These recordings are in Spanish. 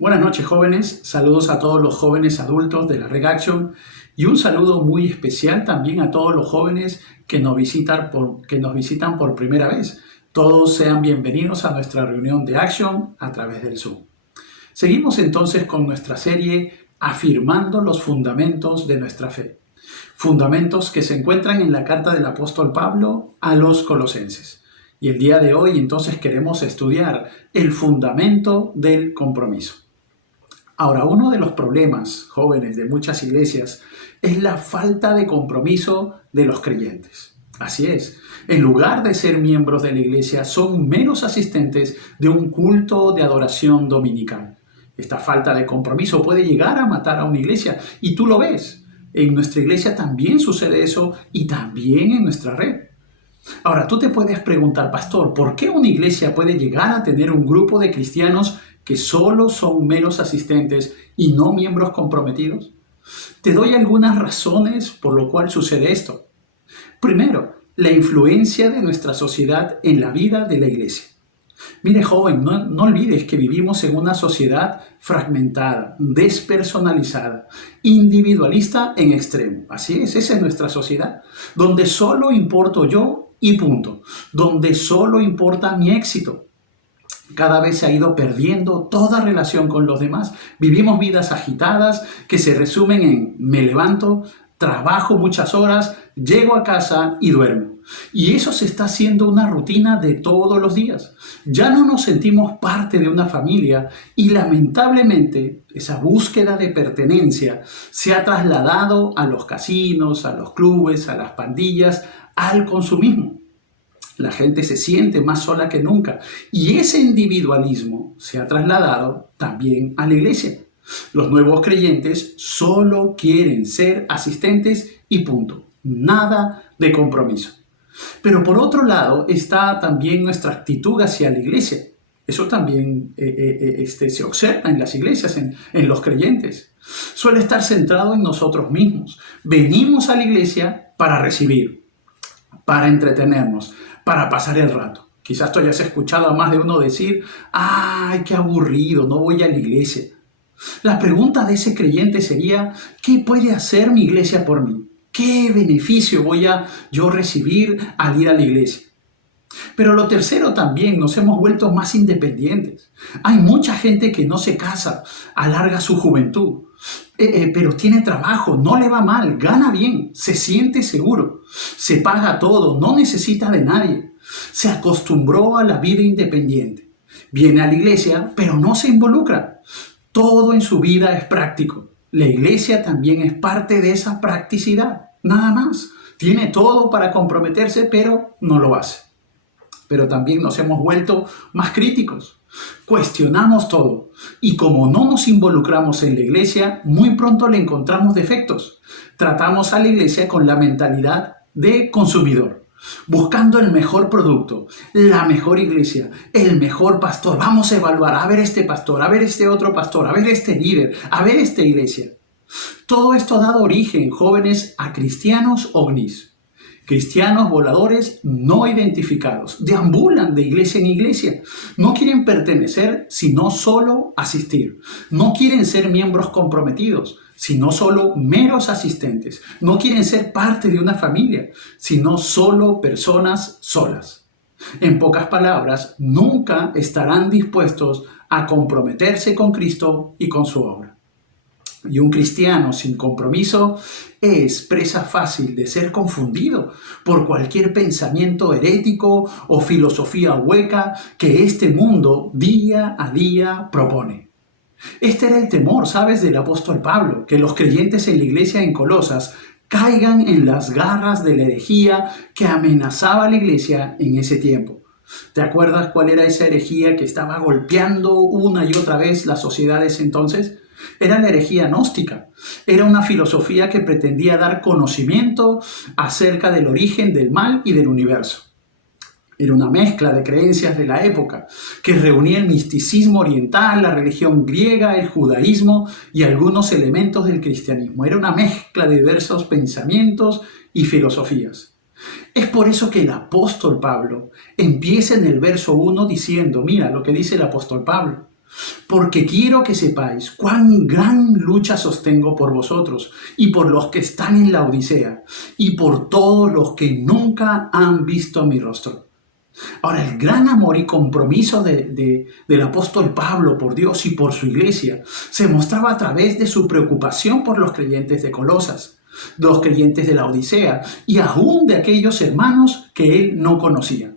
Buenas noches, jóvenes. Saludos a todos los jóvenes adultos de la Red Action y un saludo muy especial también a todos los jóvenes que nos visitan por primera vez. Todos sean bienvenidos a nuestra reunión de Action a través del Zoom. Seguimos entonces con nuestra serie Afirmando los fundamentos de nuestra fe. Fundamentos que se encuentran en la carta del apóstol Pablo a los Colosenses. Y el día de hoy entonces queremos estudiar el fundamento del compromiso. Ahora, uno de los problemas, jóvenes, de muchas iglesias es la falta de compromiso de los creyentes. Así es, en lugar de ser miembros de la iglesia, son meros asistentes de un culto de adoración dominical. Esta falta de compromiso puede llegar a matar a una iglesia y tú lo ves. En nuestra iglesia también sucede eso y también en nuestra red. Ahora, tú te puedes preguntar, pastor, ¿por qué una iglesia puede llegar a tener un grupo de cristianos que solo son meros asistentes y no miembros comprometidos? Te doy algunas razones por lo cual sucede esto. Primero, la influencia de nuestra sociedad en la vida de la iglesia. Mire, joven, no olvides que vivimos en una sociedad fragmentada, despersonalizada, individualista en extremo. Así es, esa es nuestra sociedad, donde solo importo yo y punto, donde solo importa mi éxito. Cada vez se ha ido perdiendo toda relación con los demás. Vivimos vidas agitadas que se resumen en me levanto, trabajo muchas horas, llego a casa y duermo. Y eso se está haciendo una rutina de todos los días. Ya no nos sentimos parte de una familia y lamentablemente esa búsqueda de pertenencia se ha trasladado a los casinos, a los clubes, a las pandillas, al consumismo. La gente se siente más sola que nunca y ese individualismo se ha trasladado también a la iglesia. Los nuevos creyentes solo quieren ser asistentes y punto. Nada de compromiso. Pero por otro lado está también nuestra actitud hacia la iglesia. Eso también se observa en las iglesias, en los creyentes. Suele estar centrado en nosotros mismos. Venimos a la iglesia para recibir, para entretenernos, para pasar el rato. Quizás tú hayas escuchado a más de uno decir, ¡ay, qué aburrido, no voy a la iglesia! La pregunta de ese creyente sería, ¿qué puede hacer mi iglesia por mí? ¿Qué beneficio voy a yo recibir al ir a la iglesia? Pero lo tercero también, nos hemos vuelto más independientes. Hay mucha gente que no se casa, alarga su juventud, pero tiene trabajo, no le va mal, gana bien, se siente seguro, se paga todo, no necesita de nadie. Se acostumbró a la vida independiente. Viene a la iglesia, pero no se involucra. Todo en su vida es práctico. La iglesia también es parte de esa practicidad. Nada más. Tiene todo para comprometerse, pero no lo hace. Pero también nos hemos vuelto más críticos. Cuestionamos todo. Y como no nos involucramos en la iglesia, muy pronto le encontramos defectos. Tratamos a la iglesia con la mentalidad de consumidor, buscando el mejor producto, la mejor iglesia, el mejor pastor. Vamos a evaluar, a ver este pastor, a ver este otro pastor, a ver este líder, a ver esta iglesia. Todo esto ha dado origen, jóvenes, a cristianos ovnis. Cristianos voladores no identificados. Deambulan de iglesia en iglesia. No quieren pertenecer, sino solo asistir. No quieren ser miembros comprometidos, sino solo meros asistentes. No quieren ser parte de una familia, sino solo personas solas. En pocas palabras, nunca estarán dispuestos a comprometerse con Cristo y con su obra. Y un cristiano sin compromiso es presa fácil de ser confundido por cualquier pensamiento herético o filosofía hueca que este mundo día a día propone. Este era el temor, ¿sabes?, del apóstol Pablo, que los creyentes en la iglesia en Colosas caigan en las garras de la herejía que amenazaba a la iglesia en ese tiempo. ¿Te acuerdas cuál era esa herejía que estaba golpeando una y otra vez las sociedades entonces? Era la herejía gnóstica. Era una filosofía que pretendía dar conocimiento acerca del origen del mal y del universo. Era una mezcla de creencias de la época que reunía el misticismo oriental, la religión griega, el judaísmo y algunos elementos del cristianismo. Era una mezcla de diversos pensamientos y filosofías. Es por eso que el apóstol Pablo empieza en el verso 1 diciendo, mira lo que dice el apóstol Pablo. porque quiero que sepáis cuán gran lucha sostengo por vosotros y por los que están en la Odisea y por todos los que nunca han visto mi rostro. Ahora, el gran amor y compromiso del apóstol Pablo por Dios y por su iglesia se mostraba a través de su preocupación por los creyentes de Colosas, los creyentes de la Odisea y aún de aquellos hermanos que él no conocía.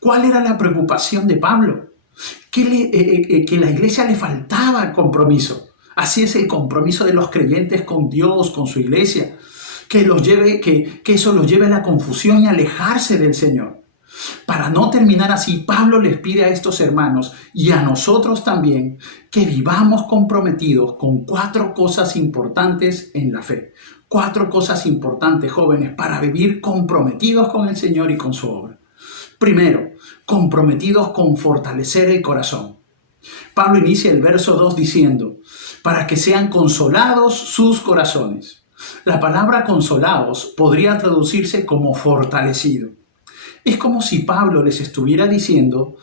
¿Cuál era la preocupación de Pablo? Que la iglesia le faltaba compromiso. Así es el compromiso de los creyentes con Dios, con su iglesia, que eso los lleve a la confusión y a alejarse del Señor. Para no terminar así, Pablo les pide a estos hermanos y a nosotros también que vivamos comprometidos con 4 cosas importantes en la fe. 4 cosas importantes, jóvenes, para vivir comprometidos con el Señor y con su obra. Primero, comprometidos con fortalecer el corazón. Pablo inicia el verso 2 diciendo, para que sean consolados sus corazones. La palabra consolados podría traducirse como fortalecido. Es como si Pablo les estuviera diciendo,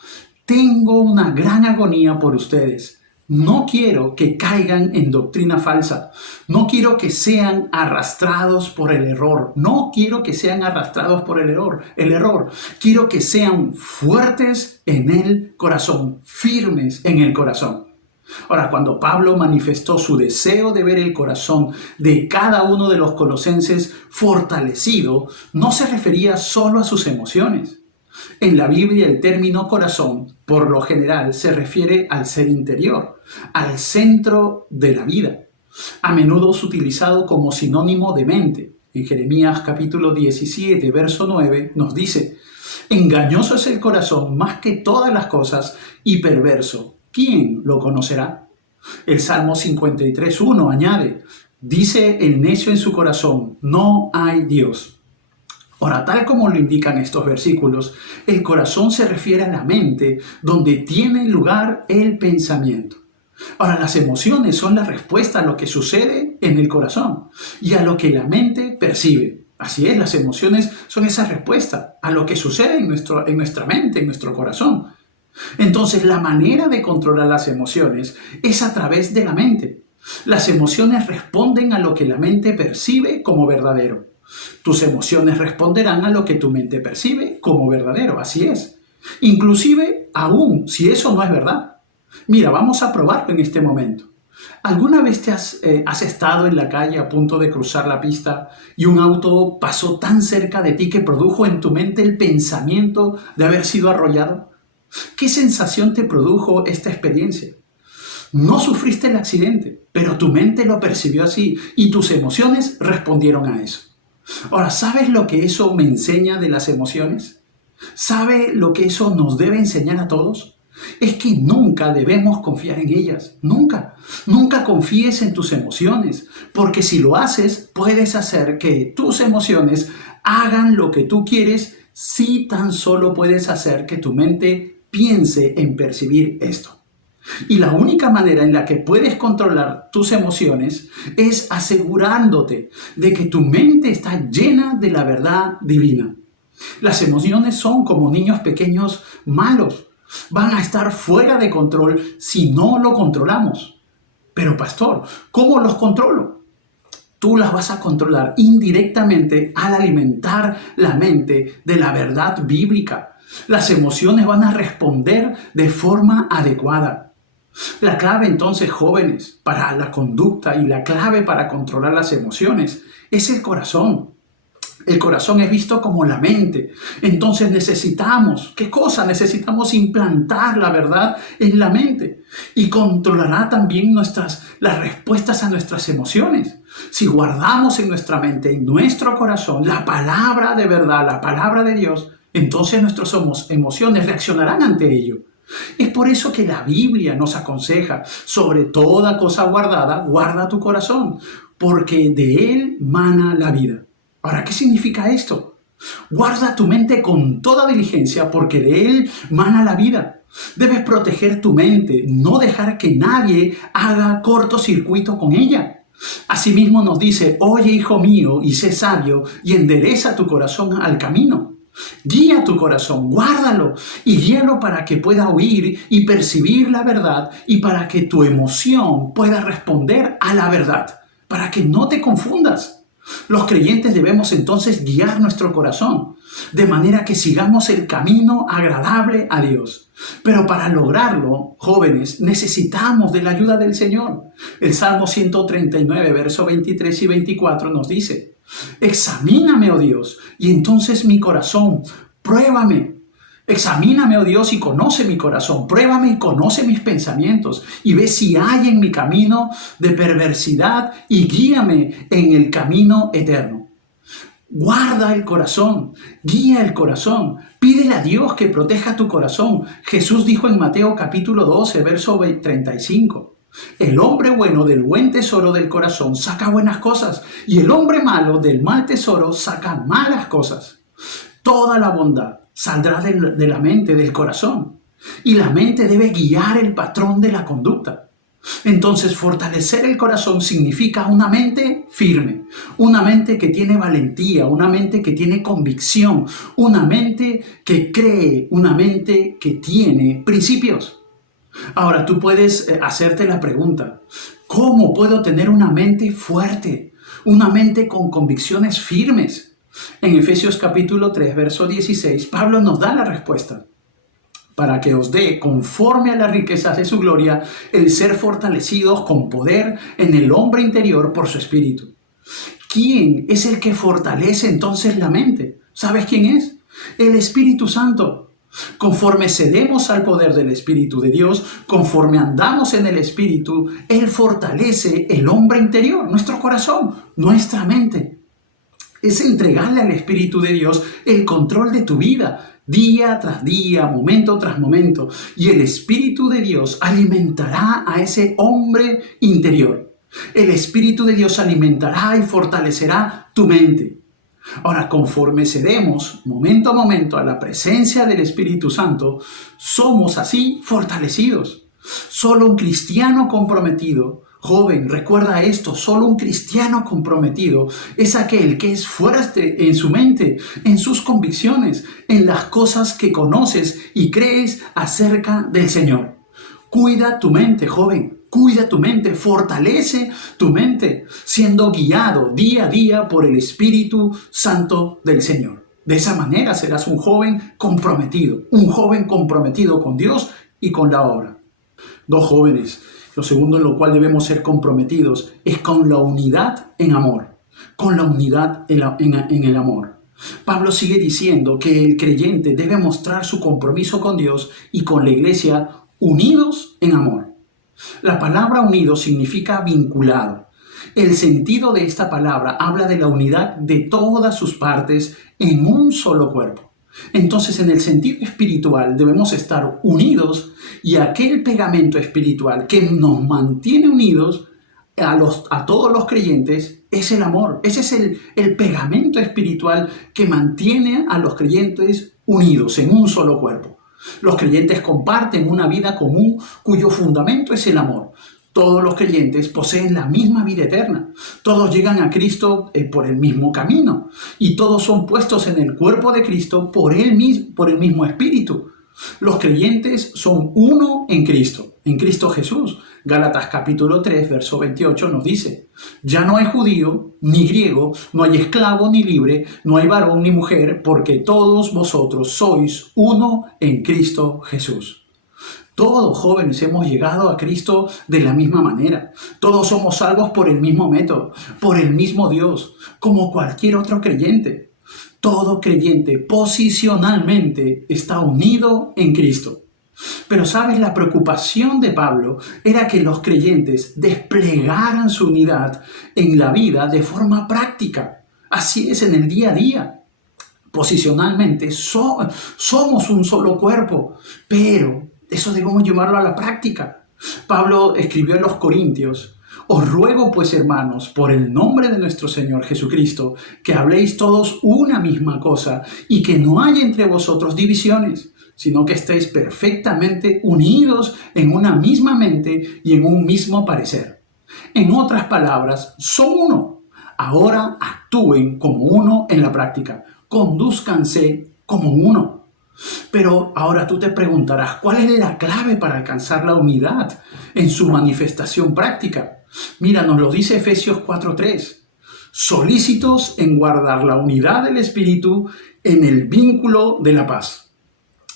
tengo una gran agonía por ustedes. No quiero que caigan en doctrina falsa. No quiero que sean arrastrados por el error. No quiero que sean arrastrados por el error. Quiero que sean fuertes en el corazón, firmes en el corazón. Ahora, cuando Pablo manifestó su deseo de ver el corazón de cada uno de los colosenses fortalecido, no se refería solo a sus emociones. En la Biblia el término corazón, por lo general, se refiere al ser interior, al centro de la vida. A menudo es utilizado como sinónimo de mente. En Jeremías capítulo 17, verso 9, nos dice, engañoso es el corazón más que todas las cosas y perverso. ¿Quién lo conocerá? El Salmo 53:1 añade, dice el necio en su corazón, no hay Dios. Ahora, tal como lo indican estos versículos, el corazón se refiere a la mente, donde tiene lugar el pensamiento. Ahora, las emociones son la respuesta a lo que sucede en el corazón y a lo que la mente percibe. Así es, las emociones son esa respuesta a lo que sucede en nuestra mente, en nuestro corazón. Entonces, la manera de controlar las emociones es a través de la mente. Las emociones responden a lo que la mente percibe como verdadero. Tus emociones responderán a lo que tu mente percibe como verdadero, así es. Inclusive, aún si eso no es verdad. Mira, vamos a probarlo en este momento. ¿Alguna vez te has estado en la calle a punto de cruzar la pista y un auto pasó tan cerca de ti que produjo en tu mente el pensamiento de haber sido arrollado? ¿Qué sensación te produjo esta experiencia? No sufriste el accidente, pero tu mente lo percibió así y tus emociones respondieron a eso. Ahora, ¿sabes lo que eso me enseña de las emociones? ¿Sabe lo que eso nos debe enseñar a todos? Es que nunca debemos confiar en ellas, nunca. Nunca confíes en tus emociones, porque si lo haces, puedes hacer que tus emociones hagan lo que tú quieres si tan solo puedes hacer que tu mente piense en percibir esto. Y la única manera en la que puedes controlar tus emociones es asegurándote de que tu mente está llena de la verdad divina. Las emociones son como niños pequeños malos. Van a estar fuera de control si no lo controlamos. Pero pastor, ¿cómo los controlo? Tú las vas a controlar indirectamente al alimentar la mente de la verdad bíblica. Las emociones van a responder de forma adecuada. La clave entonces, jóvenes, para la conducta y la clave para controlar las emociones es el corazón. El corazón es visto como la mente. Entonces necesitamos, ¿qué cosa? Necesitamos implantar la verdad en la mente y controlará también las respuestas a nuestras emociones. Si guardamos en nuestra mente, en nuestro corazón, la palabra de verdad, la palabra de Dios, entonces nuestras emociones reaccionarán ante ello. Es por eso que la Biblia nos aconseja, sobre toda cosa guardada, guarda tu corazón, porque de él mana la vida. Ahora, ¿qué significa esto? Guarda tu mente con toda diligencia, porque de él mana la vida. Debes proteger tu mente, no dejar que nadie haga cortocircuito con ella. Asimismo nos dice, oye hijo mío, y sé sabio, y endereza tu corazón al camino. Guía tu corazón, guárdalo y guíalo para que pueda oír y percibir la verdad y para que tu emoción pueda responder a la verdad, para que no te confundas. Los creyentes debemos entonces guiar nuestro corazón, de manera que sigamos el camino agradable a Dios. Pero para lograrlo, jóvenes, necesitamos de la ayuda del Señor. El Salmo 139, versos 23 y 24 nos dice: examíname, oh Dios, y entonces mi corazón, pruébame. Examíname, oh Dios, y conoce mi corazón. Pruébame y conoce mis pensamientos. Y ve si hay en mi camino de perversidad y guíame en el camino eterno. Guarda el corazón, guía el corazón, pídele a Dios que proteja tu corazón. Jesús dijo en Mateo capítulo 12, verso 35. El hombre bueno del buen tesoro del corazón saca buenas cosas, y el hombre malo del mal tesoro saca malas cosas. Toda la bondad saldrá de la mente, del corazón, y la mente debe guiar el patrón de la conducta. Entonces, fortalecer el corazón significa una mente firme, una mente que tiene valentía, una mente que tiene convicción, una mente que cree, una mente que tiene principios. Ahora, tú puedes hacerte la pregunta: ¿cómo puedo tener una mente fuerte, una mente con convicciones firmes? En Efesios capítulo 3, verso 16, Pablo nos da la respuesta: para que os dé, conforme a las riquezas de su gloria, el ser fortalecidos con poder en el hombre interior por su espíritu. ¿Quién es el que fortalece entonces la mente? ¿Sabes quién es? El Espíritu Santo. Conforme cedemos al poder del Espíritu de Dios, conforme andamos en el Espíritu, Él fortalece el hombre interior, nuestro corazón, nuestra mente. Es entregarle al Espíritu de Dios el control de tu vida, día tras día, momento tras momento. Y el Espíritu de Dios alimentará a ese hombre interior. El Espíritu de Dios alimentará y fortalecerá tu mente. Ahora, conforme cedemos momento a momento a la presencia del Espíritu Santo, somos así fortalecidos. Solo un cristiano comprometido, joven, recuerda esto, solo un cristiano comprometido es aquel que es fuerte en su mente, en sus convicciones, en las cosas que conoces y crees acerca del Señor. Cuida tu mente, joven. Cuida tu mente, fortalece tu mente, siendo guiado día a día por el Espíritu Santo del Señor. De esa manera serás un joven comprometido con Dios y con la obra. Dos jóvenes. Lo segundo en lo cual debemos ser comprometidos es con la unidad en amor. Con la unidad en el amor. Pablo sigue diciendo que el creyente debe mostrar su compromiso con Dios y con la iglesia unidos en amor. La palabra unido significa vinculado. El sentido de esta palabra habla de la unidad de todas sus partes en un solo cuerpo. Entonces, en el sentido espiritual debemos estar unidos, y aquel pegamento espiritual que nos mantiene unidos a todos los creyentes es el amor. Ese es el pegamento espiritual que mantiene a los creyentes unidos en un solo cuerpo. Los creyentes comparten una vida común cuyo fundamento es el amor. Todos los creyentes poseen la misma vida eterna. Todos llegan a Cristo por el mismo camino. Y todos son puestos en el cuerpo de Cristo por el mismo Espíritu. Los creyentes son uno en Cristo Jesús. Gálatas capítulo 3, verso 28 nos dice: ya no hay judío ni griego, no hay esclavo ni libre, no hay varón ni mujer, porque todos vosotros sois uno en Cristo Jesús. Todos, jóvenes, hemos llegado a Cristo de la misma manera. Todos somos salvos por el mismo método, por el mismo Dios, como cualquier otro creyente. Todo creyente posicionalmente está unido en Cristo. Pero, ¿sabes? La preocupación de Pablo era que los creyentes desplegaran su unidad en la vida de forma práctica. Así es en el día a día. Posicionalmente somos un solo cuerpo, pero eso debemos llevarlo a la práctica. Pablo escribió a los Corintios: os ruego pues, hermanos, por el nombre de nuestro Señor Jesucristo, que habléis todos una misma cosa y que no haya entre vosotros divisiones, sino que estéis perfectamente unidos en una misma mente y en un mismo parecer. En otras palabras, son uno. Ahora actúen como uno en la práctica. Condúzcanse como uno. Pero ahora tú te preguntarás, ¿cuál es la clave para alcanzar la unidad en su manifestación práctica? Mira, nos lo dice Efesios 4:3. Solícitos en guardar la unidad del Espíritu en el vínculo de la paz.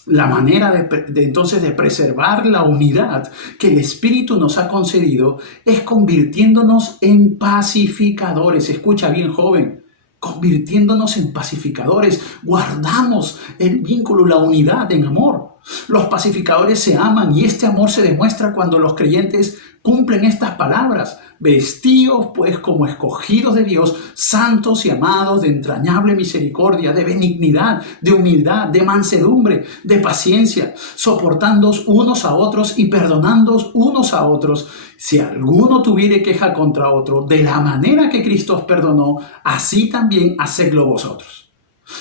La manera entonces de preservar la unidad que el Espíritu nos ha concedido es convirtiéndonos en pacificadores. Escucha bien, joven. Convirtiéndonos en pacificadores, guardamos el vínculo, la unidad en amor. Los pacificadores se aman y este amor se demuestra cuando los creyentes cumplen estas palabras. Vestíos pues como escogidos de Dios, santos y amados, de entrañable misericordia, de benignidad, de humildad, de mansedumbre, de paciencia, soportándoos unos a otros y perdonándoos unos a otros. Si alguno tuviere queja contra otro, de la manera que Cristo os perdonó, así también hacedlo vosotros.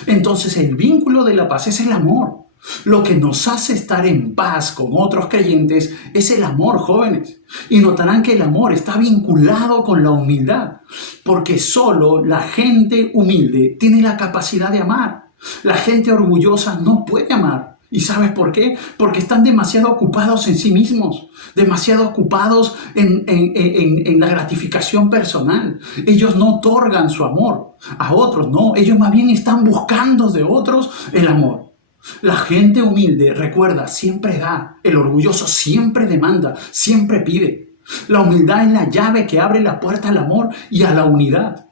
Entonces el vínculo de la paz es el amor. Lo que nos hace estar en paz con otros creyentes es el amor, jóvenes. Y notarán que el amor está vinculado con la humildad, porque solo la gente humilde tiene la capacidad de amar. La gente orgullosa no puede amar. ¿Y sabes por qué? Porque están demasiado ocupados en sí mismos, demasiado ocupados en la gratificación personal. Ellos no otorgan su amor a otros, no. Ellos más bien están buscando de otros el amor. La gente humilde, recuerda, siempre da. El orgulloso siempre demanda, siempre pide. La humildad es la llave que abre la puerta al amor y a la unidad.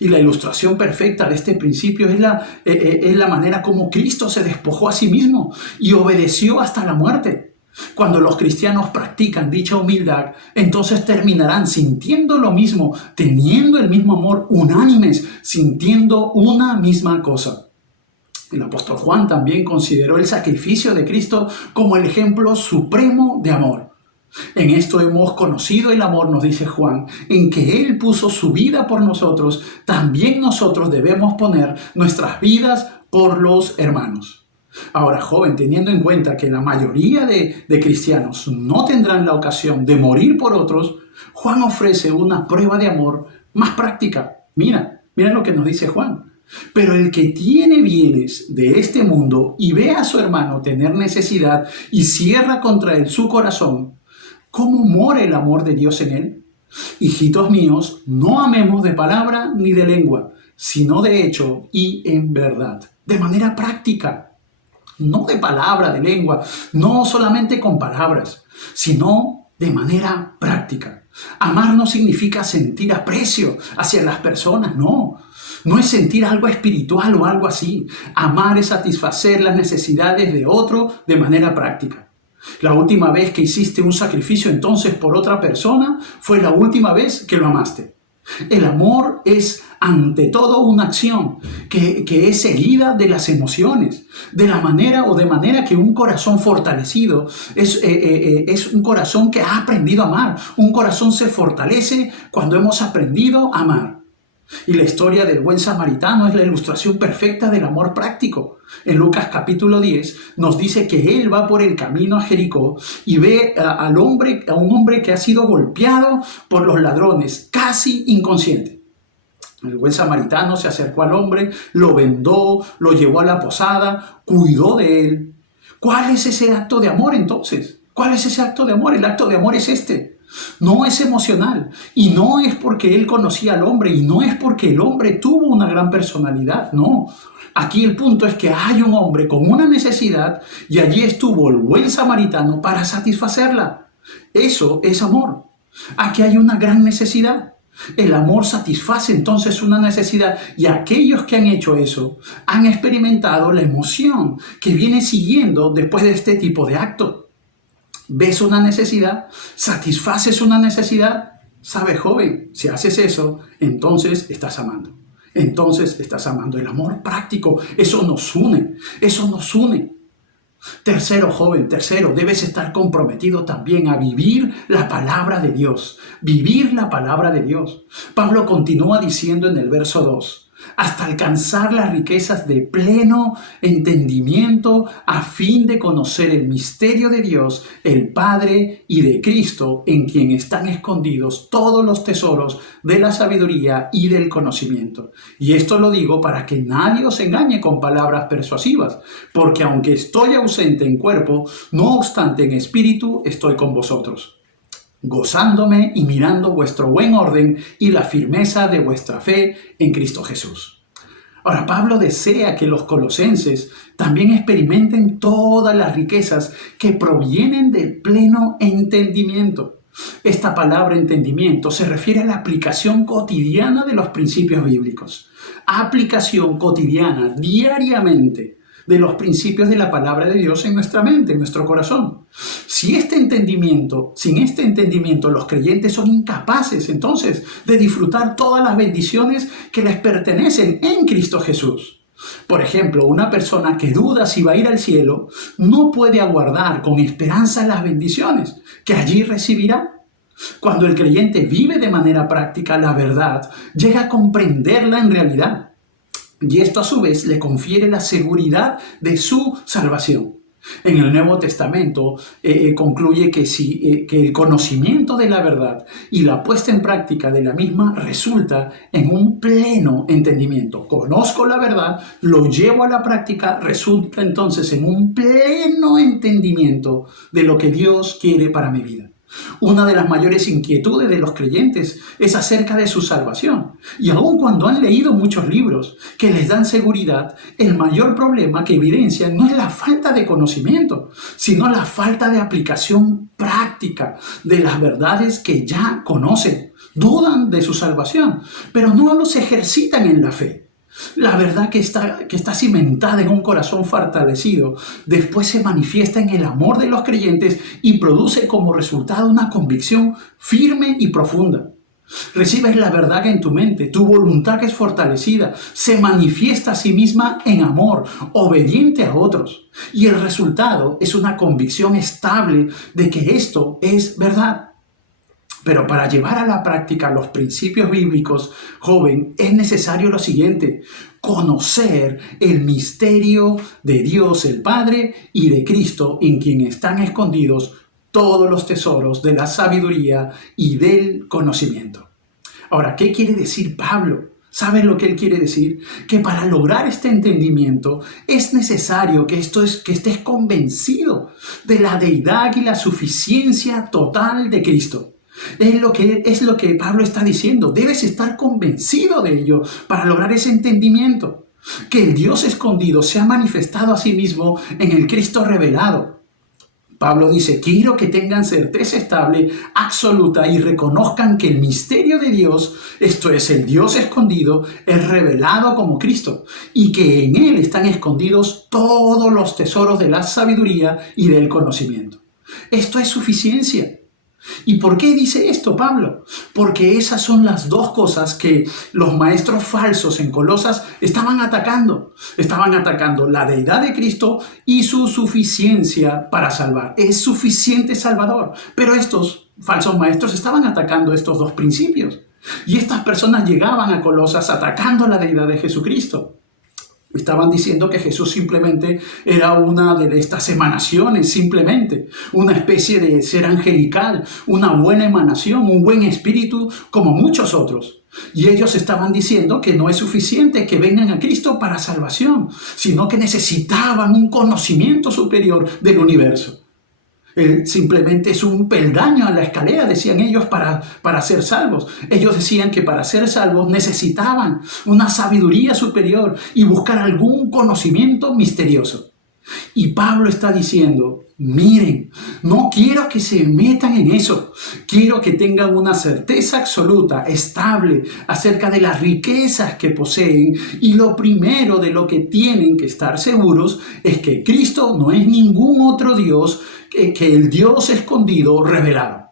Y la ilustración perfecta de este principio es la manera como Cristo se despojó a sí mismo y obedeció hasta la muerte. Cuando los cristianos practican dicha humildad, entonces terminarán sintiendo lo mismo, teniendo el mismo amor, unánimes, sintiendo una misma cosa. El apóstol Juan también consideró el sacrificio de Cristo como el ejemplo supremo de amor. En esto hemos conocido el amor, nos dice Juan, en que Él puso su vida por nosotros. También nosotros debemos poner nuestras vidas por los hermanos. Ahora, joven, teniendo en cuenta que la mayoría de cristianos no tendrán la ocasión de morir por otros, Juan ofrece una prueba de amor más práctica. Mira lo que nos dice Juan. Pero el que tiene bienes de este mundo y ve a su hermano tener necesidad y cierra contra él su corazón, ¿cómo mora el amor de Dios en él? Hijitos míos, no amemos de palabra ni de lengua, sino de hecho y en verdad, de manera práctica. No de palabra, de lengua, no solamente con palabras, sino de manera práctica. Amar no significa sentir aprecio hacia las personas, no. No es sentir algo espiritual o algo así. Amar es satisfacer las necesidades de otro de manera práctica. La última vez que hiciste un sacrificio entonces por otra persona fue la última vez que lo amaste. El amor es ante todo una acción que es seguida de las emociones, de manera que un corazón fortalecido es un corazón que ha aprendido a amar. Un corazón se fortalece cuando hemos aprendido a amar. Y la historia del buen samaritano es la ilustración perfecta del amor práctico. En Lucas capítulo 10 nos dice que él va por el camino a Jericó y ve a un hombre que ha sido golpeado por los ladrones, casi inconsciente. El buen samaritano se acercó al hombre, lo vendó, lo llevó a la posada, cuidó de él. ¿Cuál es ese acto de amor entonces? ¿Cuál es ese acto de amor? El acto de amor es este. No es emocional y no es porque él conocía al hombre y no es porque el hombre tuvo una gran personalidad, no. Aquí el punto es que hay un hombre con una necesidad y allí estuvo el buen samaritano para satisfacerla. Eso es amor. Aquí hay una gran necesidad. El amor satisface entonces una necesidad y aquellos que han hecho eso han experimentado la emoción que viene siguiendo después de este tipo de acto. ¿Ves una necesidad? ¿Satisfaces una necesidad? ¿Sabes, joven? Si haces eso, entonces estás amando. Entonces estás amando. El amor práctico, eso nos une. Eso nos une. Tercero, joven, debes estar comprometido también a vivir la palabra de Dios. Vivir la palabra de Dios. Pablo continúa diciendo en el verso 2. hasta alcanzar las riquezas de pleno entendimiento a fin de conocer el misterio de Dios, el Padre, y de Cristo, en quien están escondidos todos los tesoros de la sabiduría y del conocimiento. Y esto lo digo para que nadie os engañe con palabras persuasivas, porque aunque estoy ausente en cuerpo, no obstante en espíritu estoy con vosotros, gozándome y mirando vuestro buen orden y la firmeza de vuestra fe en Cristo Jesús. Ahora, Pablo desea que los colosenses también experimenten todas las riquezas que provienen del pleno entendimiento. Esta palabra entendimiento se refiere a la aplicación cotidiana de los principios bíblicos. Aplicación cotidiana, diariamente, de los principios de la palabra de Dios en nuestra mente, en nuestro corazón. Sin este entendimiento, los creyentes son incapaces entonces de disfrutar todas las bendiciones que les pertenecen en Cristo Jesús. Por ejemplo, una persona que duda si va a ir al cielo no puede aguardar con esperanza las bendiciones que allí recibirá. Cuando el creyente vive de manera práctica la verdad, llega a comprenderla en realidad. Y esto a su vez le confiere la seguridad de su salvación. En el Nuevo Testamento concluye que el conocimiento de la verdad y la puesta en práctica de la misma resulta en un pleno entendimiento. Conozco la verdad, lo llevo a la práctica, resulta entonces en un pleno entendimiento de lo que Dios quiere para mi vida. Una de las mayores inquietudes de los creyentes es acerca de su salvación. Y aun cuando han leído muchos libros que les dan seguridad, el mayor problema que evidencian no es la falta de conocimiento, sino la falta de aplicación práctica de las verdades que ya conocen. Dudan de su salvación, pero no los ejercitan en la fe. La verdad que está cimentada en un corazón fortalecido, después se manifiesta en el amor de los creyentes y produce como resultado una convicción firme y profunda. Recibes la verdad que en tu mente, tu voluntad que es fortalecida, se manifiesta a sí misma en amor, obediente a otros. Y el resultado es una convicción estable de que esto es verdad. Pero para llevar a la práctica los principios bíblicos, joven, es necesario lo siguiente: conocer el misterio de Dios el Padre y de Cristo, en quien están escondidos todos los tesoros de la sabiduría y del conocimiento. Ahora, ¿qué quiere decir Pablo? ¿Sabes lo que él quiere decir? Que para lograr este entendimiento es necesario que estés convencido de la deidad y la suficiencia total de Cristo. Es lo que Pablo está diciendo. Debes estar convencido de ello para lograr ese entendimiento. Que el Dios escondido se ha manifestado a sí mismo en el Cristo revelado. Pablo dice: quiero que tengan certeza estable, absoluta, y reconozcan que el misterio de Dios, esto es, el Dios escondido, es revelado como Cristo, y que en Él están escondidos todos los tesoros de la sabiduría y del conocimiento. Esto es suficiencia. ¿Y por qué dice esto Pablo? Porque esas son las dos cosas que los maestros falsos en Colosas estaban atacando. Estaban atacando la deidad de Cristo y su suficiencia para salvar. Es suficiente Salvador. Pero estos falsos maestros estaban atacando estos dos principios. Y estas personas llegaban a Colosas atacando la deidad de Jesucristo. Estaban diciendo que Jesús simplemente era una de estas emanaciones, simplemente una especie de ser angelical, una buena emanación, un buen espíritu, como muchos otros. Y ellos estaban diciendo que no es suficiente que vengan a Cristo para salvación, sino que necesitaban un conocimiento superior del universo. Él simplemente es un peldaño a la escalera, decían ellos, para ser salvos. Ellos decían que para ser salvos necesitaban una sabiduría superior y buscar algún conocimiento misterioso. Y Pablo está diciendo: miren, no quiero que se metan en eso. Quiero que tengan una certeza absoluta, estable, acerca de las riquezas que poseen. Y lo primero de lo que tienen que estar seguros es que Cristo no es ningún otro Dios que el Dios escondido revelado.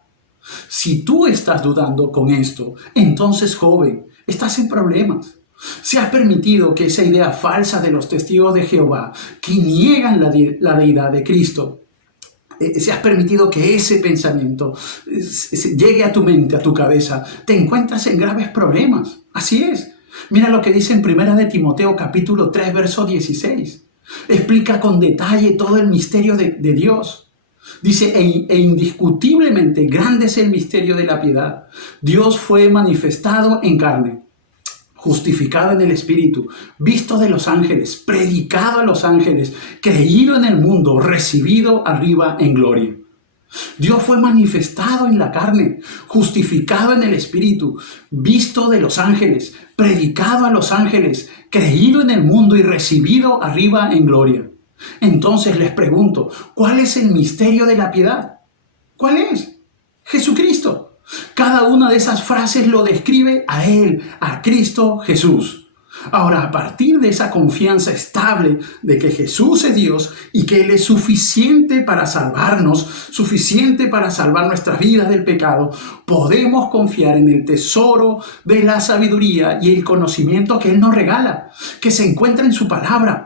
Si tú estás dudando con esto, entonces, joven, estás en problemas. Se ha permitido que esa idea falsa de los testigos de Jehová, que niegan la deidad de Cristo, se has permitido que ese pensamiento llegue a tu mente, a tu cabeza. Te encuentras en graves problemas. Así es. Mira lo que dice en 1 de Timoteo capítulo 3, verso 16. Explica con detalle todo el misterio de Dios. Dice, e indiscutiblemente grande es el misterio de la piedad. Dios fue manifestado en carne, justificado en el Espíritu, visto de los ángeles, predicado a los ángeles, creído en el mundo, recibido arriba en gloria. Dios fue manifestado en la carne, justificado en el Espíritu, visto de los ángeles, predicado a los ángeles, creído en el mundo y recibido arriba en gloria. Entonces les pregunto, ¿cuál es el misterio de la piedad? ¿Cuál es? Jesucristo. Cada una de esas frases lo describe a Él, a Cristo Jesús. Ahora, a partir de esa confianza estable de que Jesús es Dios y que Él es suficiente para salvarnos, suficiente para salvar nuestras vidas del pecado, podemos confiar en el tesoro de la sabiduría y el conocimiento que Él nos regala, que se encuentra en su palabra.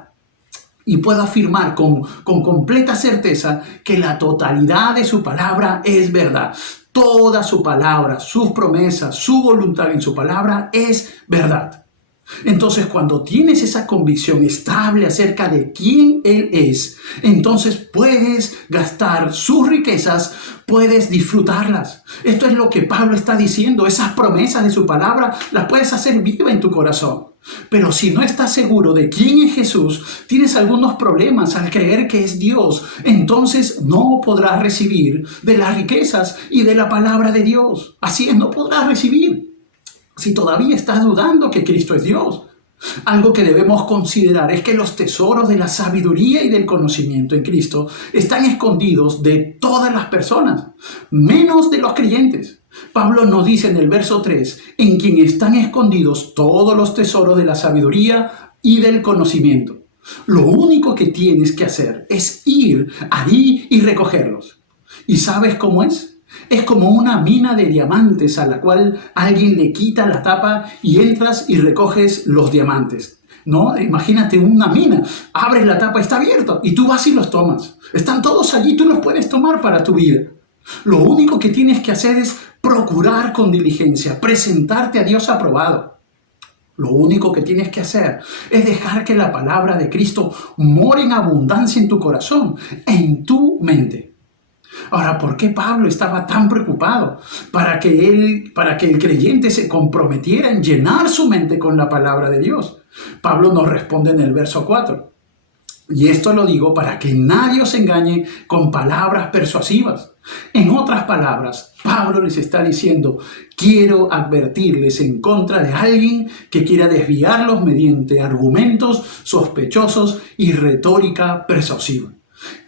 Y puedo afirmar con completa certeza que la totalidad de su palabra es verdad. Toda su palabra, sus promesas, su voluntad en su palabra es verdad. Entonces, cuando tienes esa convicción estable acerca de quién Él es, entonces puedes gastar sus riquezas, puedes disfrutarlas. Esto es lo que Pablo está diciendo. Esas promesas de su palabra las puedes hacer viva en tu corazón. Pero si no estás seguro de quién es Jesús, tienes algunos problemas al creer que es Dios, entonces no podrás recibir de las riquezas y de la palabra de Dios. Así es, no podrás recibir. Si todavía estás dudando que Cristo es Dios, algo que debemos considerar es que los tesoros de la sabiduría y del conocimiento en Cristo están escondidos de todas las personas, menos de los creyentes. Pablo nos dice en el verso 3, en quien están escondidos todos los tesoros de la sabiduría y del conocimiento. Lo único que tienes que hacer es ir allí y recogerlos. ¿Y sabes cómo es? Es como una mina de diamantes a la cual alguien le quita la tapa y entras y recoges los diamantes. ¿No? Imagínate una mina, abres la tapa, está abierta y tú vas y los tomas. Están todos allí, tú los puedes tomar para tu vida. Lo único que tienes que hacer es procurar con diligencia, presentarte a Dios aprobado. Lo único que tienes que hacer es dejar que la palabra de Cristo more en abundancia en tu corazón, en tu mente. Ahora, ¿por qué Pablo estaba tan preocupado para que el creyente se comprometiera en llenar su mente con la palabra de Dios? Pablo nos responde en el verso 4. Y esto lo digo para que nadie os engañe con palabras persuasivas. En otras palabras, Pablo les está diciendo, quiero advertirles en contra de alguien que quiera desviarlos mediante argumentos sospechosos y retórica persuasiva.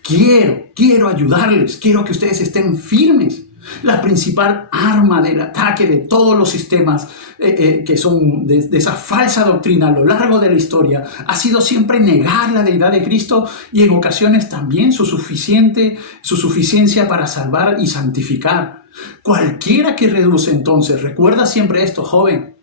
Quiero ayudarles, quiero que ustedes estén firmes. La principal arma del ataque de todos los sistemas que son de esa falsa doctrina a lo largo de la historia ha sido siempre negar la deidad de Cristo y en ocasiones también su suficiencia para salvar y santificar. Cualquiera que reduce entonces, recuerda siempre esto, joven,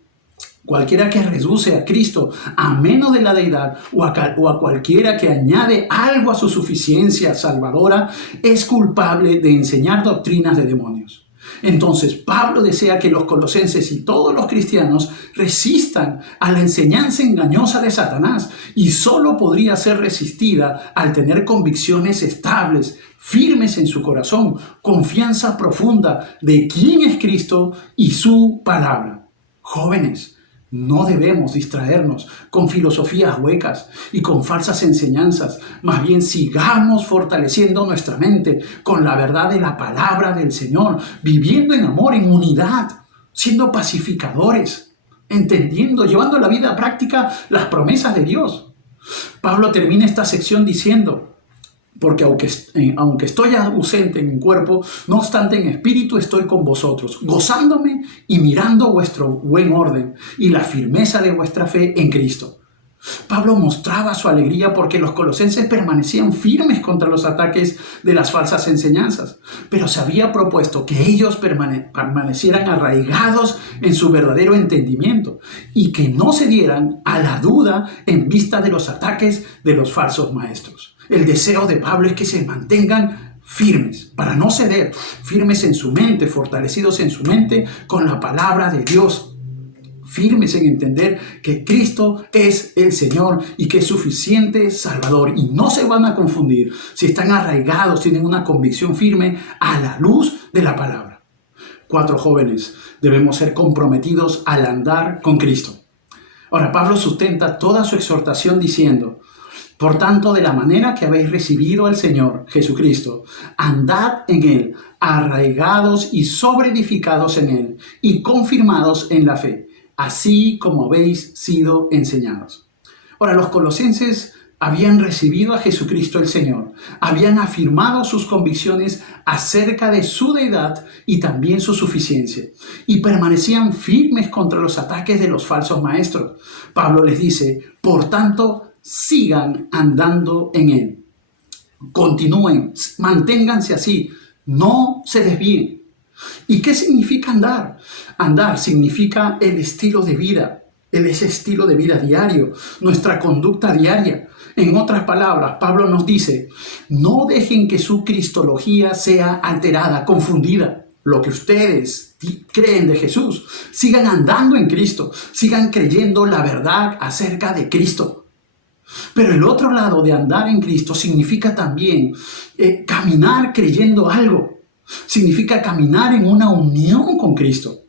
cualquiera que reduce a Cristo a menos de la deidad o a cualquiera que añade algo a su suficiencia salvadora es culpable de enseñar doctrinas de demonios. Entonces, Pablo desea que los colosenses y todos los cristianos resistan a la enseñanza engañosa de Satanás y solo podría ser resistida al tener convicciones estables, firmes en su corazón, confianza profunda de quién es Cristo y su palabra. Jóvenes, no debemos distraernos con filosofías huecas y con falsas enseñanzas. Más bien sigamos fortaleciendo nuestra mente con la verdad de la palabra del Señor, viviendo en amor, en unidad, siendo pacificadores, entendiendo, llevando a la vida práctica las promesas de Dios. Pablo termina esta sección diciendo, porque aunque estoy ausente en cuerpo, no obstante en espíritu estoy con vosotros, gozándome y mirando vuestro buen orden y la firmeza de vuestra fe en Cristo. Pablo mostraba su alegría porque los colosenses permanecían firmes contra los ataques de las falsas enseñanzas, pero se había propuesto que ellos permanecieran arraigados en su verdadero entendimiento y que no cedieran a la duda en vista de los ataques de los falsos maestros. El deseo de Pablo es que se mantengan firmes, para no ceder, firmes en su mente, fortalecidos en su mente con la palabra de Dios, firmes en entender que Cristo es el Señor y que es suficiente Salvador. Y no se van a confundir si están arraigados, tienen una convicción firme a la luz de la palabra. 4 jóvenes, debemos ser comprometidos al andar con Cristo. Ahora, Pablo sustenta toda su exhortación diciendo: por tanto, de la manera que habéis recibido al Señor Jesucristo, andad en Él, arraigados y sobreedificados en Él, y confirmados en la fe, así como habéis sido enseñados. Ahora, los colosenses habían recibido a Jesucristo el Señor, habían afirmado sus convicciones acerca de su deidad y también su suficiencia, y permanecían firmes contra los ataques de los falsos maestros. Pablo les dice: por tanto, sigan andando en Él. Continúen, manténganse así, no se desvíen. ¿Y qué significa andar? Andar significa el estilo de vida, ese estilo de vida diario, nuestra conducta diaria. En otras palabras, Pablo nos dice: no dejen que su cristología sea alterada, confundida. Lo que ustedes creen de Jesús, sigan andando en Cristo, sigan creyendo la verdad acerca de Cristo. Pero el otro lado de andar en Cristo significa también caminar creyendo algo. Significa caminar en una unión con Cristo,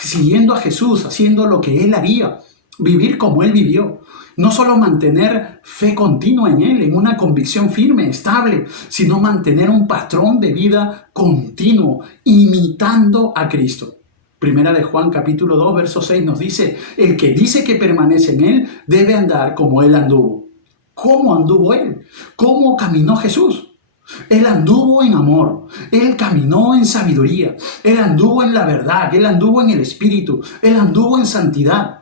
siguiendo a Jesús, haciendo lo que Él haría, vivir como Él vivió. No solo mantener fe continua en Él, en una convicción firme, estable, sino mantener un patrón de vida continuo, imitando a Cristo. Primera de Juan capítulo 2, verso 6 nos dice: el que dice que permanece en Él debe andar como Él anduvo. ¿Cómo anduvo Él? ¿Cómo caminó Jesús? Él anduvo en amor, Él caminó en sabiduría, Él anduvo en la verdad, Él anduvo en el Espíritu, Él anduvo en santidad.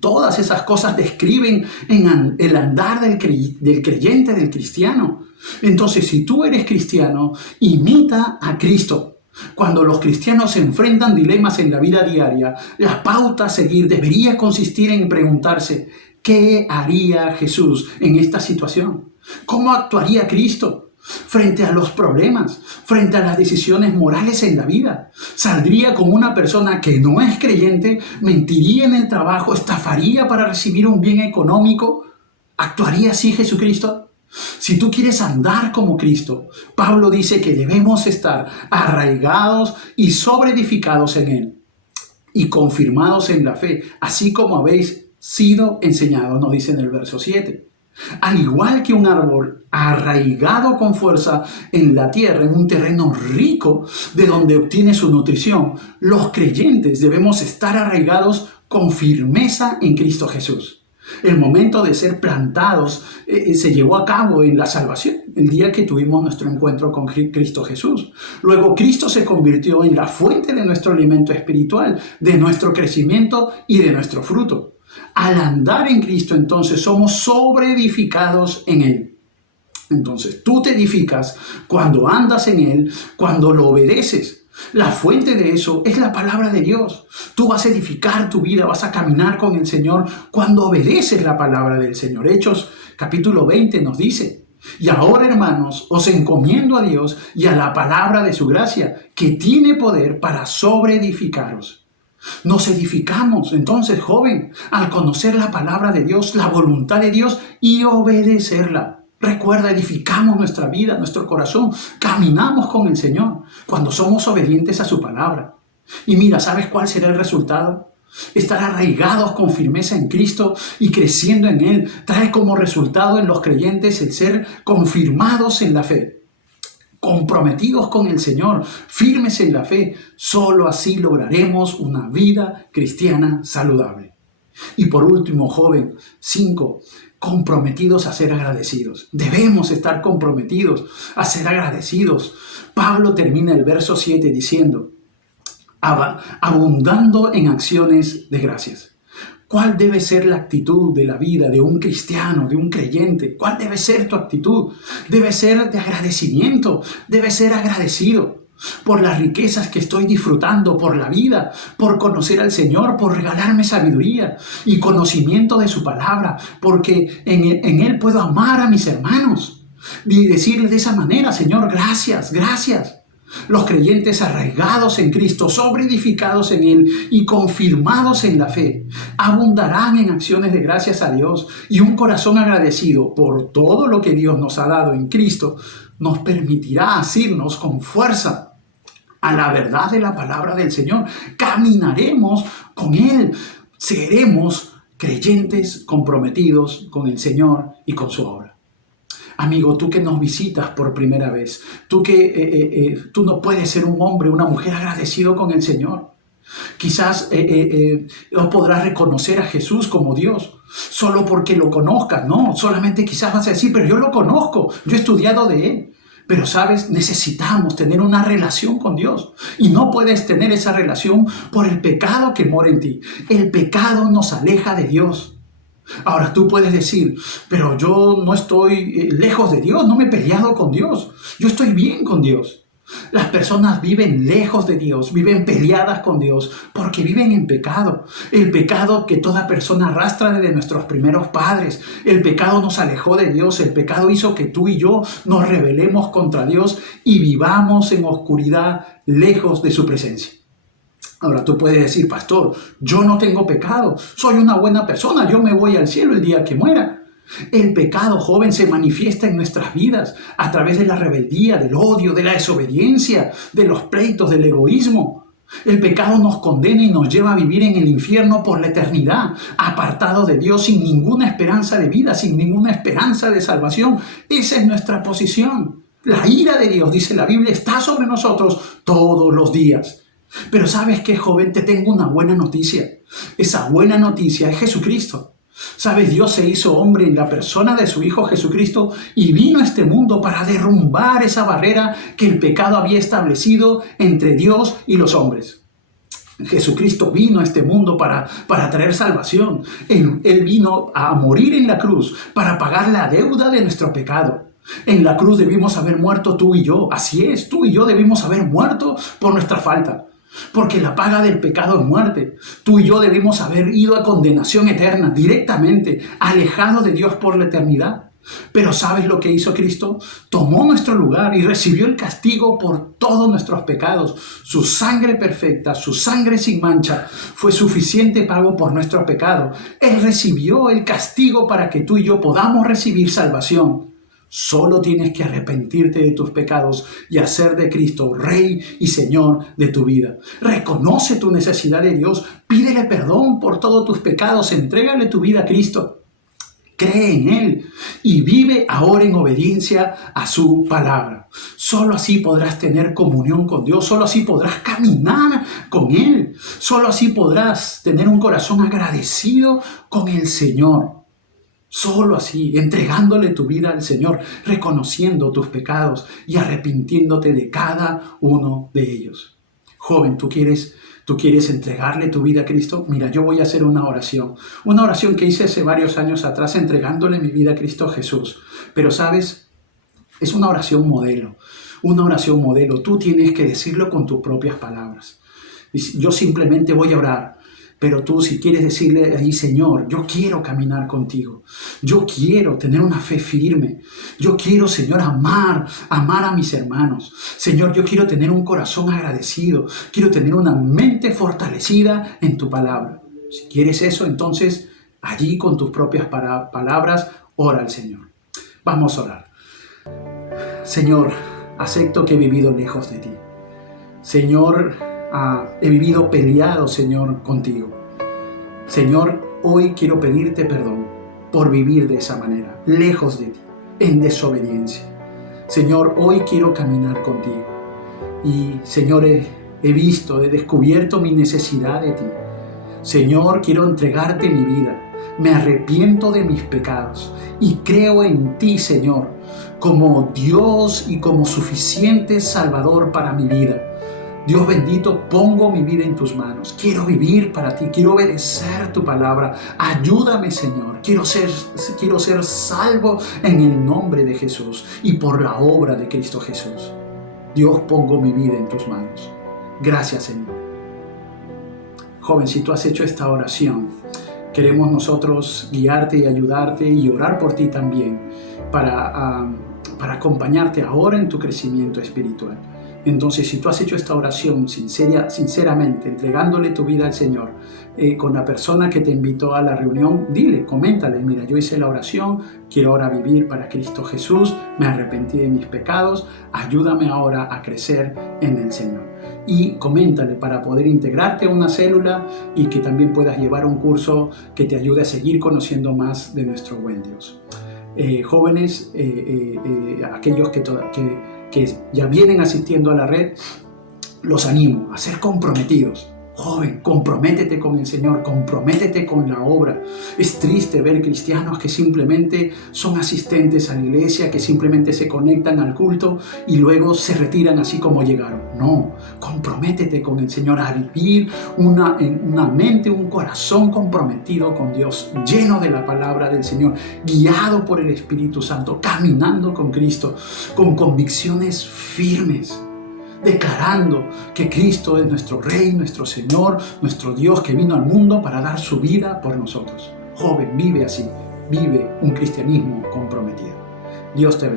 Todas esas cosas describen en el andar del creyente, del cristiano. Entonces, si tú eres cristiano, imita a Cristo. Cuando los cristianos se enfrentan dilemas en la vida diaria, la pauta a seguir debería consistir en preguntarse: ¿qué haría Jesús en esta situación? ¿Cómo actuaría Cristo frente a los problemas, frente a las decisiones morales en la vida? ¿Saldría como una persona que no es creyente? ¿Mentiría en el trabajo? ¿Estafaría para recibir un bien económico? ¿Actuaría así Jesucristo? Si tú quieres andar como Cristo, Pablo dice que debemos estar arraigados y sobreedificados en Él y confirmados en la fe, así como habéis sido enseñados, nos dice en el verso 7. Al igual que un árbol arraigado con fuerza en la tierra, en un terreno rico de donde obtiene su nutrición, los creyentes debemos estar arraigados con firmeza en Cristo Jesús. El momento de ser plantados se llevó a cabo en la salvación, el día que tuvimos nuestro encuentro con Cristo Jesús. Luego Cristo se convirtió en la fuente de nuestro alimento espiritual, de nuestro crecimiento y de nuestro fruto. Al andar en Cristo, entonces, somos sobreedificados en Él. Entonces, tú te edificas cuando andas en Él, cuando lo obedeces. La fuente de eso es la palabra de Dios. Tú vas a edificar tu vida, vas a caminar con el Señor cuando obedeces la palabra del Señor. Hechos capítulo 20 nos dice: y ahora, hermanos, os encomiendo a Dios y a la palabra de su gracia, que tiene poder para sobreedificaros. Nos edificamos entonces, joven, al conocer la palabra de Dios, la voluntad de Dios y obedecerla. Recuerda, edificamos nuestra vida, nuestro corazón, caminamos con el Señor cuando somos obedientes a su palabra. Y mira, ¿sabes cuál será el resultado? Estar arraigados con firmeza en Cristo y creciendo en Él trae como resultado en los creyentes el ser confirmados en la fe, comprometidos con el Señor, firmes en la fe. Solo así lograremos una vida cristiana saludable. Y por último, joven, 5, comprometidos a ser agradecidos. Debemos estar comprometidos a ser agradecidos. Pablo termina el verso 7 diciendo: abundando en acciones de gracias. ¿Cuál debe ser la actitud de la vida de un cristiano, de un creyente? ¿Cuál debe ser tu actitud? Debe ser de agradecimiento, debe ser agradecido por las riquezas que estoy disfrutando, por la vida, por conocer al Señor, por regalarme sabiduría y conocimiento de su palabra, porque en Él puedo amar a mis hermanos y decirles de esa manera: Señor, gracias, gracias. Los creyentes arraigados en Cristo, sobreedificados en Él y confirmados en la fe, abundarán en acciones de gracias a Dios, y un corazón agradecido por todo lo que Dios nos ha dado en Cristo nos permitirá asirnos con fuerza a la verdad de la palabra del Señor. Caminaremos con Él, seremos creyentes comprometidos con el Señor y con su obra. Amigo, tú que nos visitas por primera vez, tú no puedes ser un hombre, una mujer agradecido con el Señor. Quizás no podrás reconocer a Jesús como Dios solo porque lo conozcas. No, solamente quizás vas a decir, pero yo lo conozco, yo he estudiado de Él. Pero sabes, necesitamos tener una relación con Dios. Y no puedes tener esa relación por el pecado que mora en ti. El pecado nos aleja de Dios. Ahora tú puedes decir, pero yo no estoy lejos de Dios, no me he peleado con Dios. Yo estoy bien con Dios. Las personas viven lejos de Dios, viven peleadas con Dios porque viven en pecado. El pecado que toda persona arrastra desde nuestros primeros padres. El pecado nos alejó de Dios, el pecado hizo que tú y yo nos rebelemos contra Dios y vivamos en oscuridad lejos de su presencia. Ahora tú puedes decir, pastor, yo no tengo pecado, soy una buena persona, yo me voy al cielo el día que muera. El pecado, joven, se manifiesta en nuestras vidas a través de la rebeldía, del odio, de la desobediencia, de los pleitos, del egoísmo. El pecado nos condena y nos lleva a vivir en el infierno por la eternidad, apartado de Dios, sin ninguna esperanza de vida, sin ninguna esperanza de salvación. Esa es nuestra posición. La ira de Dios, dice la Biblia, está sobre nosotros todos los días. Pero ¿sabes qué, joven? Te tengo una buena noticia. Esa buena noticia es Jesucristo. ¿Sabes? Dios se hizo hombre en la persona de su Hijo Jesucristo y vino a este mundo para derrumbar esa barrera que el pecado había establecido entre Dios y los hombres. Jesucristo vino a este mundo para traer salvación. Él vino a morir en la cruz para pagar la deuda de nuestro pecado. En la cruz debimos haber muerto tú y yo. Así es, tú y yo debimos haber muerto por nuestra falta. Porque la paga del pecado es muerte. Tú y yo debimos haber ido a condenación eterna, directamente, alejado de Dios por la eternidad. Pero ¿sabes lo que hizo Cristo? Tomó nuestro lugar y recibió el castigo por todos nuestros pecados. Su sangre perfecta, su sangre sin mancha, fue suficiente pago por nuestro pecado. Él recibió el castigo para que tú y yo podamos recibir salvación. Solo tienes que arrepentirte de tus pecados y hacer de Cristo Rey y Señor de tu vida. Reconoce tu necesidad de Dios, pídele perdón por todos tus pecados, entrégale tu vida a Cristo. Cree en Él y vive ahora en obediencia a su palabra. Solo así podrás tener comunión con Dios, solo así podrás caminar con Él, solo así podrás tener un corazón agradecido con el Señor. Solo así, entregándole tu vida al Señor, reconociendo tus pecados y arrepintiéndote de cada uno de ellos. Joven, ¿tú quieres entregarle tu vida a Cristo? Mira, yo voy a hacer una oración que hice hace varios años atrás, entregándole mi vida a Cristo Jesús. Pero, ¿sabes? Es una oración modelo. Tú tienes que decirlo con tus propias palabras. Yo simplemente voy a orar. Pero tú, si quieres decirle ahí, Señor, yo quiero caminar contigo. Yo quiero tener una fe firme. Yo quiero, Señor, amar a mis hermanos. Señor, yo quiero tener un corazón agradecido. Quiero tener una mente fortalecida en tu palabra. Si quieres eso, entonces, allí con tus propias palabras, ora al Señor. Vamos a orar. Señor, acepto que he vivido lejos de ti. Señor, he vivido peleado, Señor, contigo. Señor, hoy quiero pedirte perdón por vivir de esa manera, lejos de ti, en desobediencia. Señor, hoy quiero caminar contigo. Y, Señor, he descubierto mi necesidad de ti. Señor, quiero entregarte mi vida. Me arrepiento de mis pecados y creo en ti, Señor, como Dios y como suficiente Salvador para mi vida. Dios bendito, pongo mi vida en tus manos. Quiero vivir para ti, quiero obedecer tu palabra. Ayúdame, Señor. Quiero ser salvo en el nombre de Jesús y por la obra de Cristo Jesús. Dios, pongo mi vida en tus manos. Gracias, Señor. Joven, si tú has hecho esta oración, queremos nosotros guiarte y ayudarte y orar por ti también para acompañarte ahora en tu crecimiento espiritual. Entonces, si tú has hecho esta oración sinceramente, entregándole tu vida al Señor, con la persona que te invitó a la reunión, dile, coméntale, mira, yo hice la oración, quiero ahora vivir para Cristo Jesús, me arrepentí de mis pecados, ayúdame ahora a crecer en el Señor. Y coméntale para poder integrarte a una célula y que también puedas llevar un curso que te ayude a seguir conociendo más de nuestro buen Dios. Jóvenes, aquellos que ya vienen asistiendo a la red, los animo a ser comprometidos. Joven, comprométete con el Señor, comprométete con la obra. Es triste ver cristianos que simplemente son asistentes a la iglesia, que simplemente se conectan al culto y luego se retiran así como llegaron. No, comprométete con el Señor a vivir una mente, un corazón comprometido con Dios, lleno de la palabra del Señor, guiado por el Espíritu Santo, caminando con Cristo, con convicciones firmes, declarando que Cristo es nuestro Rey, nuestro Señor, nuestro Dios que vino al mundo para dar su vida por nosotros. Joven, vive así, vive un cristianismo comprometido. Dios te bendiga.